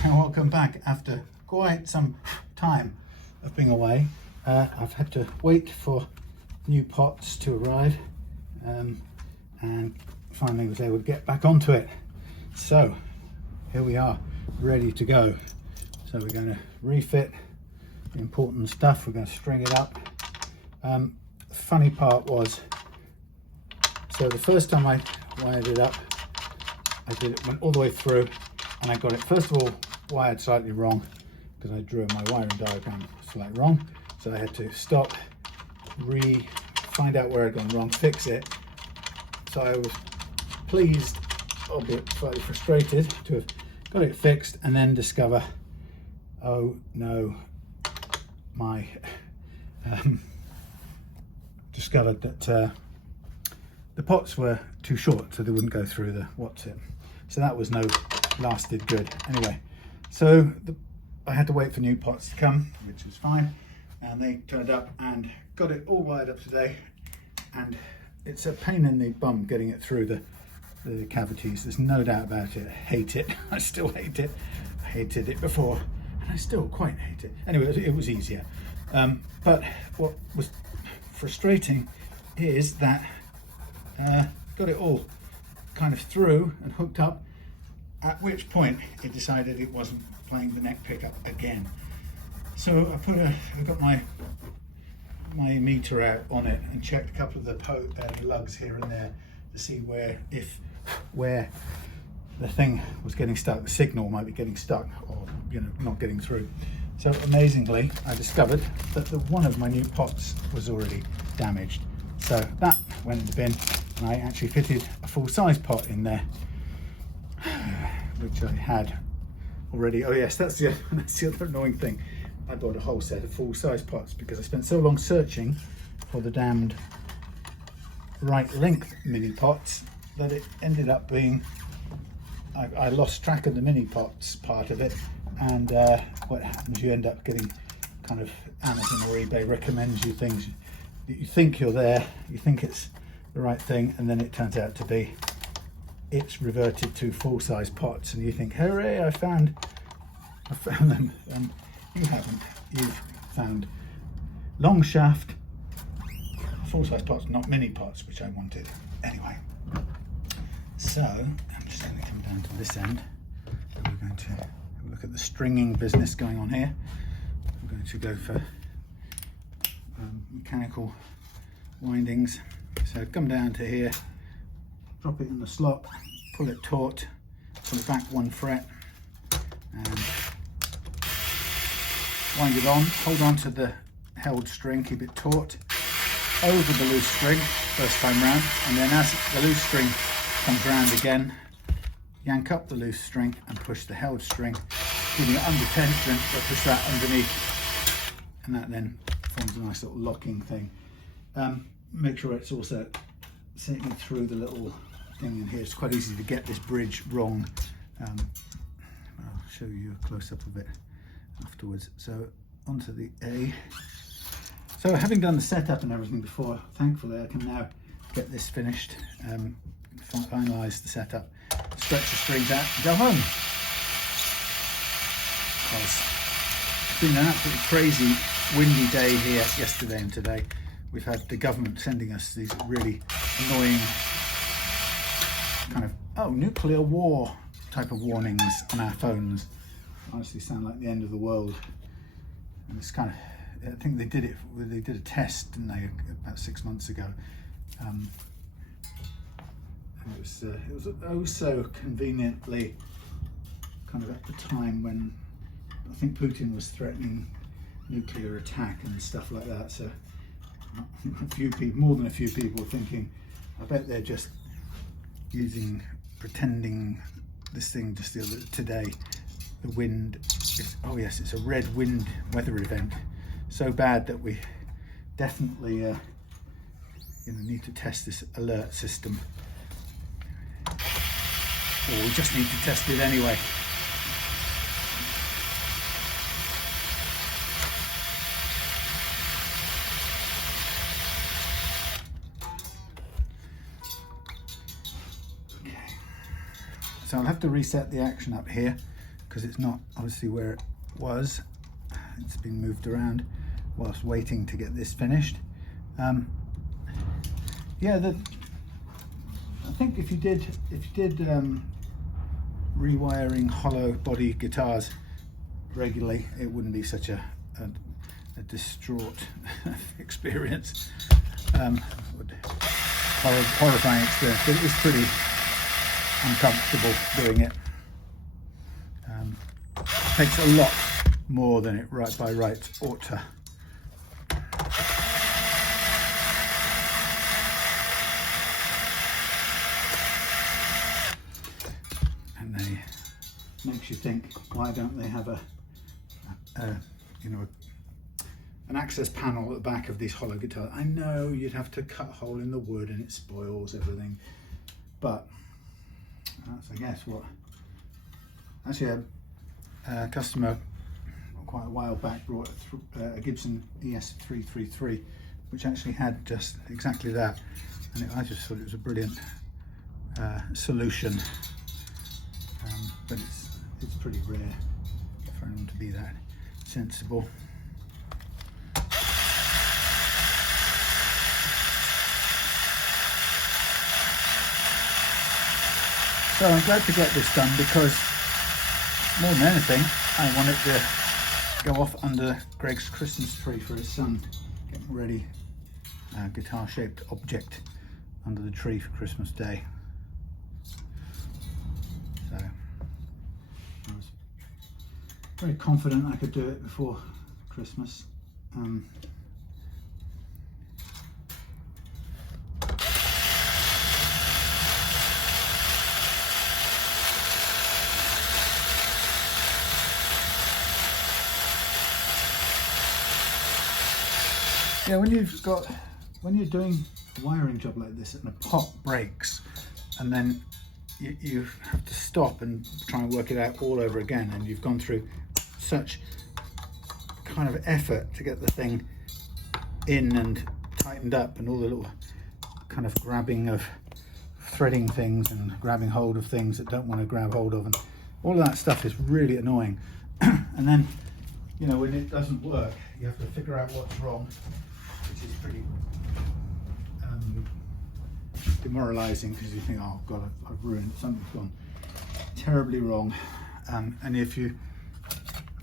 Welcome back after quite some time of being away. I've had to wait for new pots to arrive and finally was able to get back onto it. So here we are, ready to go. So we're going to refit the important stuff. We're going to string it up. The funny part was, so the first time I wired it up, went all the way through and I got it first of all wired slightly wrong because I drew my wiring diagram slightly wrong. So I had to stop, find out where I'd gone wrong, fix it. So I was pleased, albeit slightly frustrated, to have got it fixed and then discover, oh no, discovered that the pots were too short, so they wouldn't go through the what's it. So that was lasted good. Anyway, so I had to wait for new pots to come, which was fine, and they turned up and got it all wired up today. And it's a pain in the bum getting it through the cavities. There's no doubt about it. I hate it. I still hate it. I hated it before, and I still quite hate it. Anyway, it was easier. But what was frustrating is that got it all kind of through and hooked up, at which point it decided it wasn't playing the neck pickup again. So I got my meter out on it and checked a couple of the lugs here and there to see where the thing was getting stuck, the signal might be getting stuck or not getting through. So amazingly, I discovered that one of my new pots was already damaged. So that went in the bin, and I actually fitted a full-size pot in there, which I had already. Oh yes, that's the other annoying thing. I bought a whole set of full-size pots because I spent so long searching for the damned right length mini pots that it ended up being, I lost track of the mini pots part of it. And what happens, you end up getting kind of, Amazon or eBay recommends you things. You think you're there, you think it's the right thing, and then it turns out to be, it's reverted to full-size pots, and you think, hooray, I found them, and you haven't. You've found long shaft full-size pots, not mini pots, which I wanted. Anyway, so I'm just going to come down to this end, and we're going to have a look at the stringing business going on here. I'm going to go for mechanical windings. So come down to here, drop it in the slot, pull it taut, pull it back 1 fret, and wind it on. Hold on to the held string, keep it taut over the loose string first time round, and then as the loose string comes round again, yank up the loose string and push the held string, keeping it under tension, but push that underneath, and that then forms a nice little locking thing. Make sure it's also sitting through the little thing in here. It's quite easy to get this bridge wrong. I'll show you a close-up of it afterwards. So onto the A. So having done the setup and everything before, thankfully I can now get this finished, finalise the setup, stretch the strings out and go home. Because it's been an absolutely crazy windy day here yesterday and today. We've had the government sending us these really annoying kind of, nuclear war type of warnings on our phones. Honestly sound like the end of the world. And it's kind of, I think they did a test, didn't they, about 6 months ago. And it was oh so conveniently kind of at the time when I think Putin was threatening nuclear attack and stuff like that. So more than a few people thinking, I bet they're just pretending this thing just today. The wind is, oh yes, it's a red wind weather event. So bad that we definitely need to test this alert system. Or we just need to test it anyway. So I'll have to reset the action up here because it's not obviously where it was. It's been moved around whilst waiting to get this finished. Yeah, I think if you did rewiring hollow body guitars regularly, it wouldn't be such a distraught experience, horrifying experience, but it is pretty uncomfortable doing it. Takes a lot more than it right by rights ought to. And they makes you think, why don't they have an access panel at the back of these hollow guitars? I know you'd have to cut a hole in the wood and it spoils everything, but that's, I guess, what actually a customer quite a while back brought a Gibson AS73, which actually had just exactly that, and I just thought it was a brilliant solution, but it's pretty rare for anyone to be that sensible. So I'm glad to get this done, because more than anything I want it to go off under Greg's Christmas tree for his son, getting ready, a guitar shaped object under the tree for Christmas Day. So I was very confident I could do it before Christmas. Yeah, when you're doing a wiring job like this and a pot breaks, and then you have to stop and try and work it out all over again, and you've gone through such kind of effort to get the thing in and tightened up, and all the little kind of grabbing of threading things and grabbing hold of things that don't want to grab hold of, and all of that stuff is really annoying. And then, you know, when it doesn't work, you have to figure out what's wrong, which is pretty demoralizing, because you think, oh God, I've ruined it, something's gone terribly wrong. And if you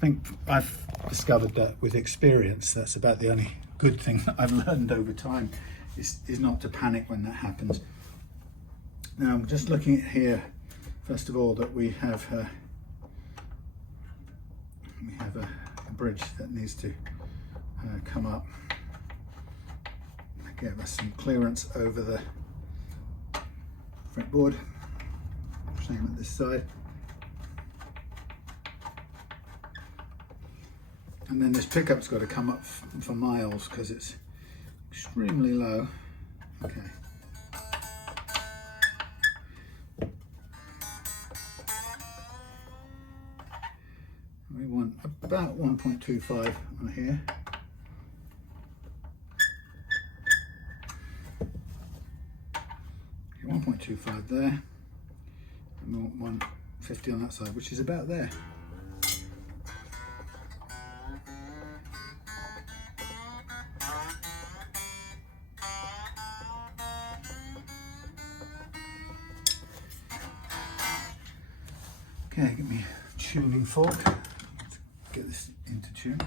think, I've discovered that with experience, that's about the only good thing that I've learned over time, is not to panic when that happens. Now I'm just looking at here, first of all, that we have a bridge that needs to come up, give us some clearance over the fretboard, same at this side, and then this pickup's got to come up for miles because it's extremely low. Okay. We want about 1.25 on here. Okay, 1.25 there, and we want 150 on that side, which is about there. Okay, get me a tuning fork. Get this into tune.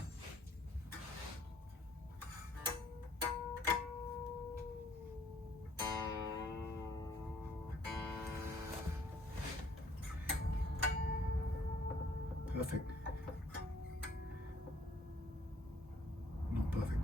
Perfect. Not perfect.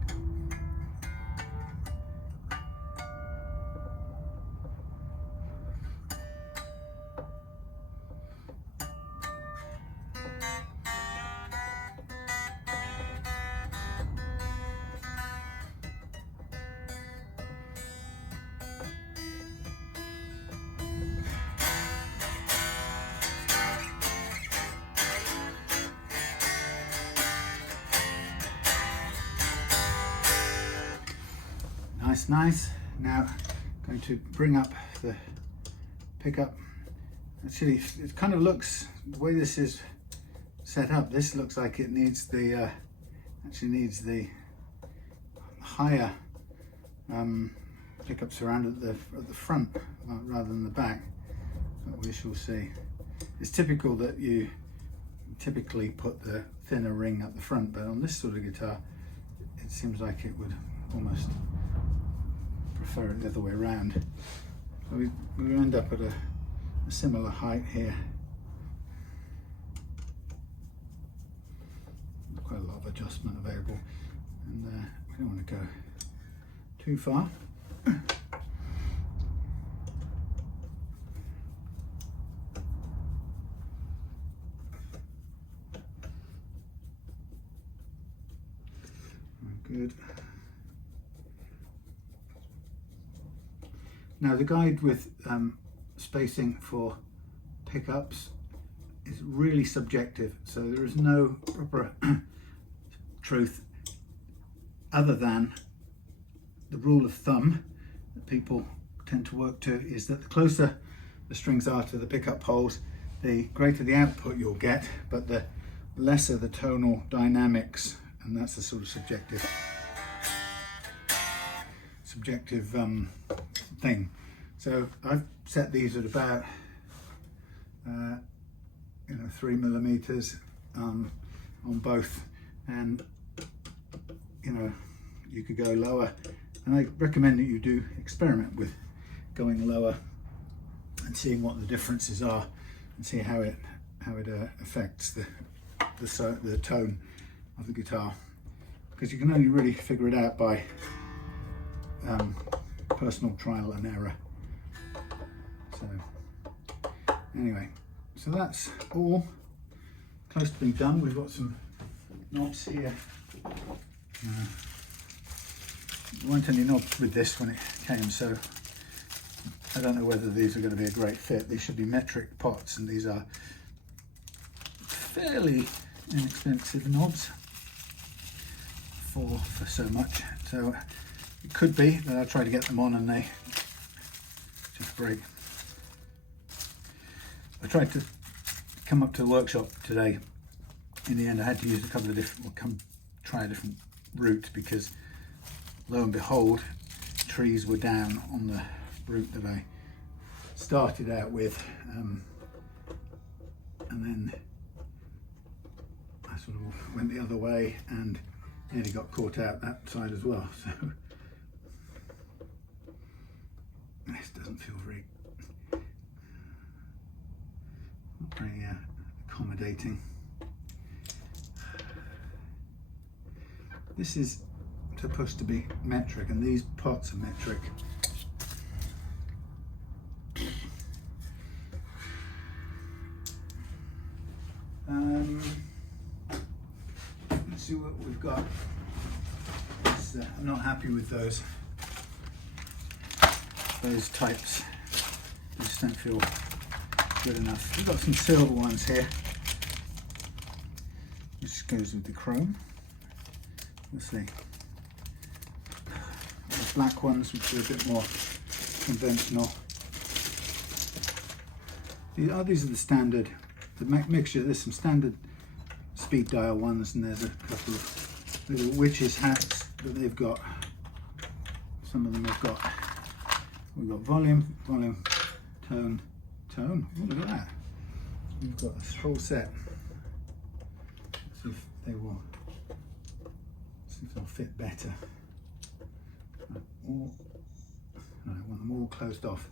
Nice. Now I'm going to bring up the pickup. Actually, it kind of looks, the way this is set up. This looks like it needs the actually needs the higher pickups around at the front rather than the back, but we shall see. It's typical that you typically put the thinner ring at the front, but on this sort of guitar it seems like it would almost prefer it the other way around. So we end up at a similar height here. There's quite a lot of adjustment available, and we don't want to go too far. Good. Now the guide with spacing for pickups is really subjective, so there is no proper truth other than the rule of thumb that people tend to work to is that the closer the strings are to the pickup holes, the greater the output you'll get, but the lesser the tonal dynamics, and that's a sort of subjective thing. So I've set these at about 3 millimeters on both, and you could go lower, and I recommend that you do experiment with going lower and seeing what the differences are and see how it affects the tone of the guitar, because you can only really figure it out by personal trial and error. So anyway, so that's all close to being done. We've got some knobs here. There weren't any knobs with this when it came, so I don't know whether these are going to be a great fit. These should be metric pots, and these are fairly inexpensive knobs for so much. So it could be that I'll try to get them on and they just break. I tried to come up to the workshop today. In the end, I had to use a couple of different, try a different route, because lo and behold, trees were down on the route that I started out with, and then I sort of went the other way and nearly got caught out that side as well. So this doesn't feel very accommodating. This is supposed to be metric, and these pots are metric. Let's see what we've got. I'm not happy with those types. They just don't feel good enough. We've got some silver ones here, which goes with the chrome. Let's see. The black ones, which are a bit more conventional. These are the standard, the mixture. There's some standard speed dial ones, and there's a couple of little witches hats that they've got. Some of them have got. We've got volume, tone. Oh, look at that. We've got a whole set. Let's see if they will. See if they'll fit better. I want them all closed off.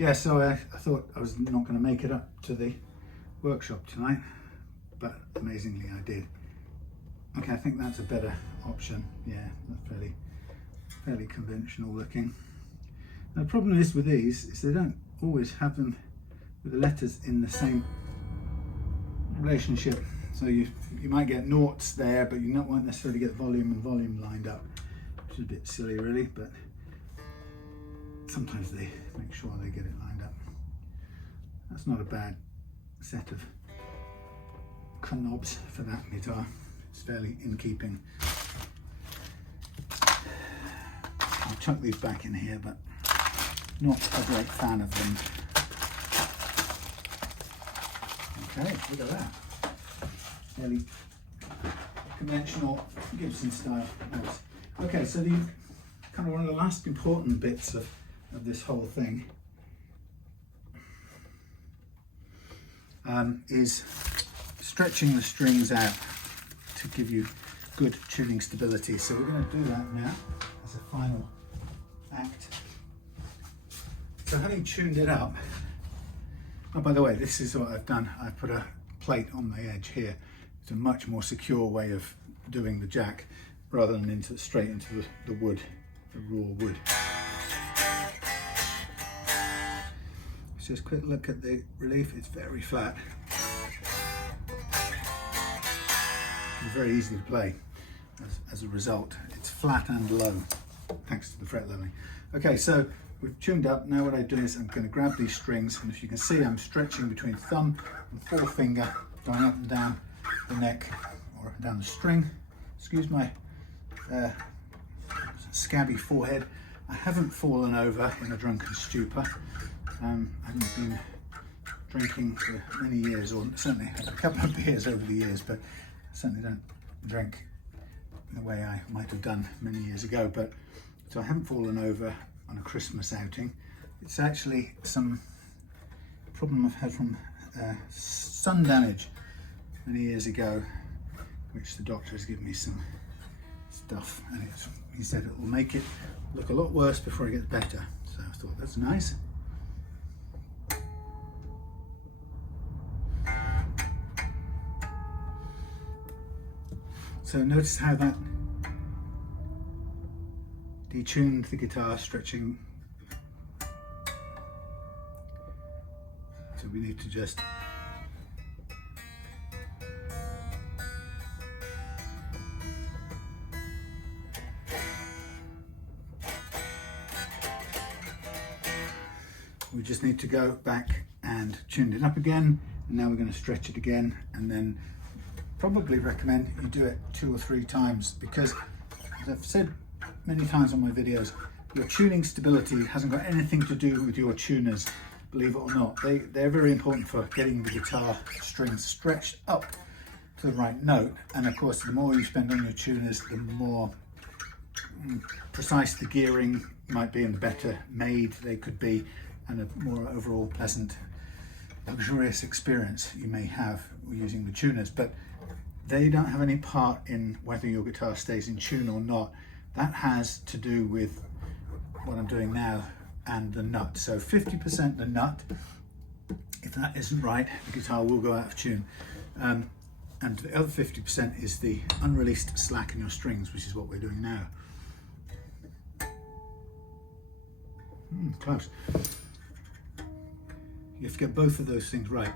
Yeah, so I thought I was not going to make it up to the workshop tonight, but amazingly I did. Okay, I think that's a better option. Yeah, that's fairly conventional looking. Now, the problem is with these is they don't always have them with the letters in the same relationship. So you might get noughts there, but you won't necessarily get volume and volume lined up, which is a bit silly really, but sometimes they make sure they get it lined up. That's not a bad set of knobs for that guitar. It's fairly in keeping. I'll chuck these back in here, but not a great fan of them. Okay, look at that. fairly conventional Gibson style knobs. Okay, so the kind of one of the last important bits of this whole thing is stretching the strings out to give you good tuning stability. So we're going to do that now as a final act. So having tuned it up, oh, by the way, this is what I've done. I've put a plate on the edge here. It's a much more secure way of doing the jack rather than straight into the wood, the raw wood. Let's just a quick look at the relief. It's very flat. It's very easy to play as a result. It's flat and low, thanks to the fret leveling. Okay, so we've tuned up. Now what I do is I'm going to grab these strings, and as you can see, I'm stretching between thumb and forefinger, going up and down the neck or down the string. Excuse my scabby forehead. I haven't fallen over in a drunken stupor. I haven't been drinking for many years, or certainly had a couple of beers over the years, but I certainly don't drink the way I might have done many years ago. But so I haven't fallen over on a Christmas outing. It's actually some problem I've had from sun damage many years ago, which the doctor has given me some stuff, and he said it will make it look a lot worse before it gets better. So I thought that's nice. So notice how that detuned the guitar, stretching. So we need to just need to go back and tune it up again, and now we're going to stretch it again, and then probably recommend you do it 2 or 3 times, because as I've said many times on my videos, your tuning stability hasn't got anything to do with your tuners, believe it or not. They're very important for getting the guitar strings stretched up to the right note, and of course the more you spend on your tuners, the more precise the gearing might be and the better made they could be, and a more overall pleasant, luxurious experience you may have using the tuners. But they don't have any part in whether your guitar stays in tune or not. That has to do with what I'm doing now and the nut. So 50% the nut. If that isn't right, the guitar will go out of tune. And the other 50% is the unreleased slack in your strings, which is what we're doing now. Close. You have to get both of those things right.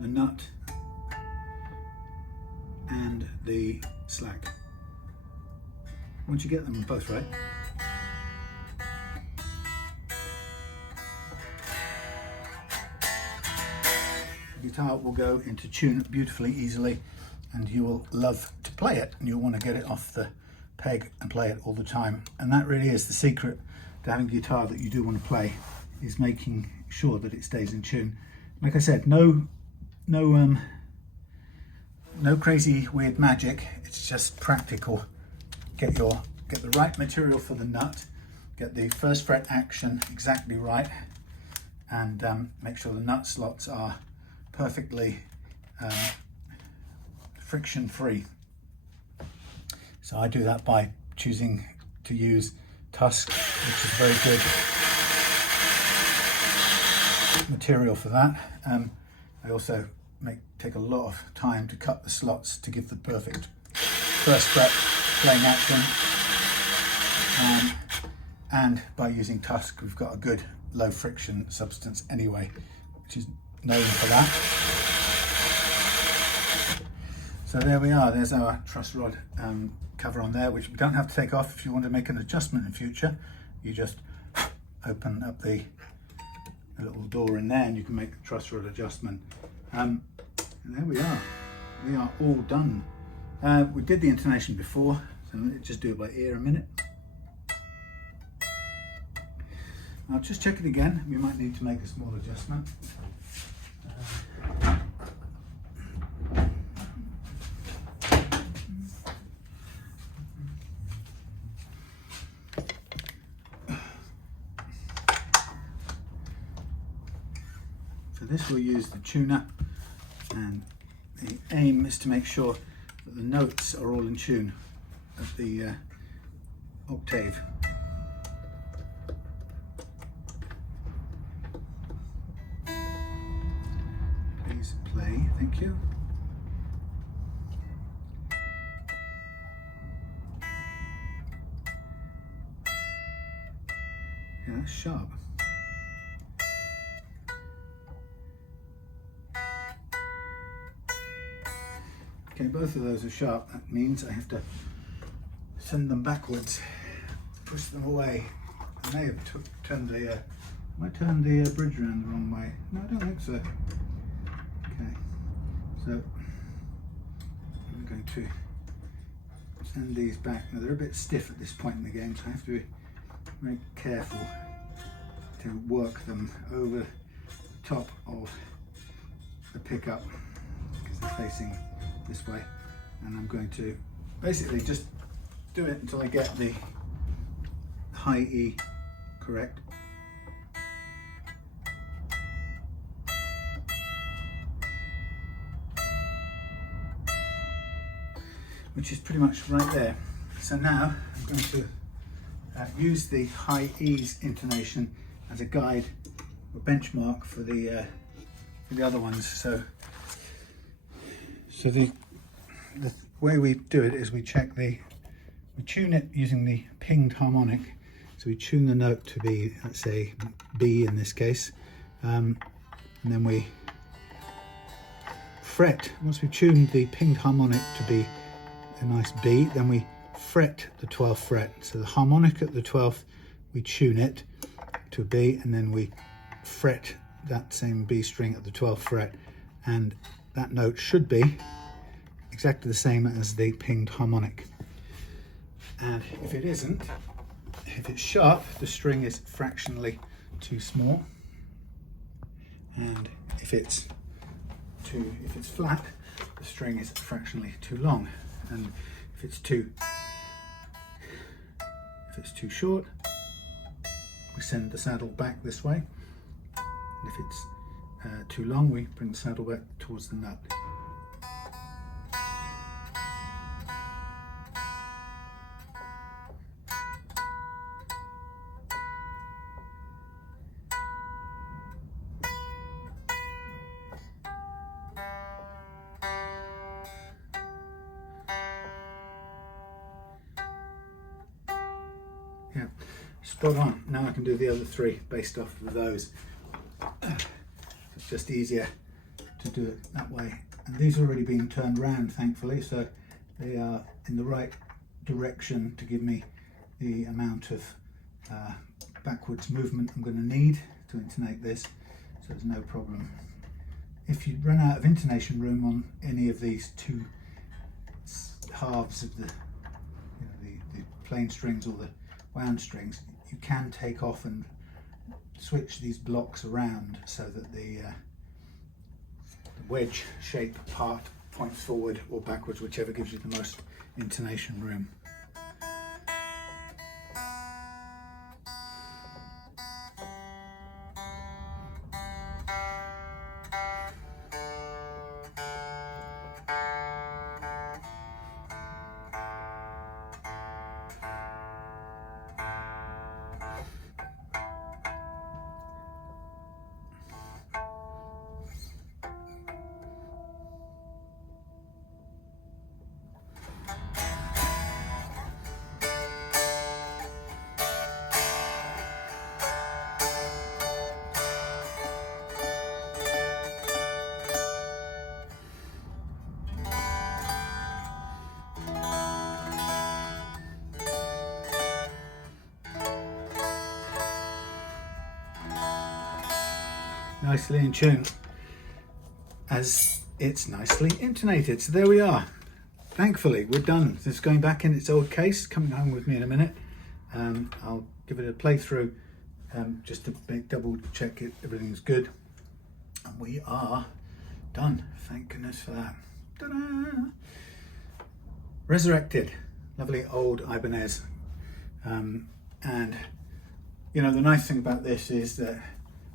The nut and the slack. Once you get them both right, the guitar will go into tune beautifully, easily, and you will love to play it, and you'll want to get it off the peg and play it all the time. And that really is the secret to having a guitar that you do want to play, is making sure that it stays in tune. Like I said, no crazy weird magic. It's just practical. Get the right material for the nut, get the first fret action exactly right, and make sure the nut slots are perfectly friction free. So I do that by choosing to use Tusk, which is very good material for that. I also take a lot of time to cut the slots to give the perfect first fret playing action. And by using Tusk, we've got a good low friction substance anyway, which is known for that. So there we are, there's our truss rod cover on there, which we don't have to take off. If you want to make an adjustment in future, you just open up the little door in there and you can make the truss rod adjustment. And there we are all done. We did the intonation before, so let's just do it by ear a minute. I'll just check it again. We might need to make a small adjustment. For this we'll use the tuner, and the aim is to make sure that the notes are all in tune at the octave. Please play, thank you. Yeah, that's sharp. Okay, both of those are sharp. That means I have to send them backwards, push them away. I may have turned the bridge around the wrong way. No, I don't think so. Okay, so I'm going to send these back. Now they're a bit stiff at this point in the game, so I have to be very careful to work them over the top of the pickup because they're facing this way, and I'm going to basically just do it until I get the high E correct. Which is pretty much right there. So now I'm going to use the high E's intonation as a guide or benchmark for the other ones. So the way we do it is we tune it using the pinged harmonic. So we tune the note to be, let's say, B in this case, and then we fret. Once we've tuned the pinged harmonic to be a nice B, then we fret the 12th fret. So the harmonic at the 12th, we tune it to a B, and then we fret that same B string at the 12th fret, and that note should be exactly the same as the pinged harmonic. And if it isn't, if it's sharp, the string is fractionally too small, and if it's flat, the string is fractionally too long, and if it's too short, we send the saddle back this way, and if it's too long, we bring the saddle back towards the nut. Yeah, spot on. Now I can do the other three based off of those. It's just easier to do it that way. And these are already being turned round, thankfully, so they are in the right direction to give me the amount of backwards movement I'm going to need to intonate this, so there's no problem. If you run out of intonation room on any of these two halves of the plain strings or the wound strings, you can take off and switch these blocks around so that the wedge shape part points forward or backwards, whichever gives you the most intonation room. Nicely in tune, as it's nicely intonated. So there we are. Thankfully, we're done. This is going back in its old case, coming home with me in a minute. I'll give it a playthrough just to double check everything's good. And we are done. Thank goodness for that. Ta-da! Resurrected, lovely old Ibanez. And you know, the nice thing about this is that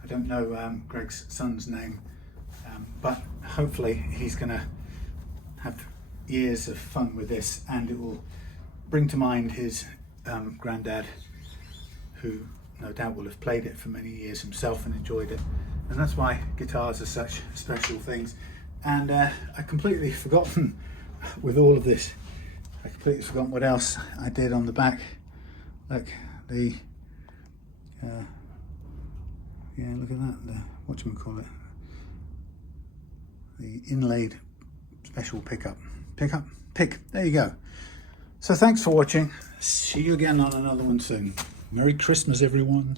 I don't know Greg's son's name, but hopefully he's gonna have years of fun with this, and it will bring to mind his granddad, who no doubt will have played it for many years himself and enjoyed it. And that's why guitars are such special things. And I completely forgotten with all of this, I completely forgotten what else I did on the back. Look, the yeah, look at that, the whatchamacallit, the inlaid special pick, there you go. So thanks for watching. See you again on another one soon. Merry Christmas, everyone.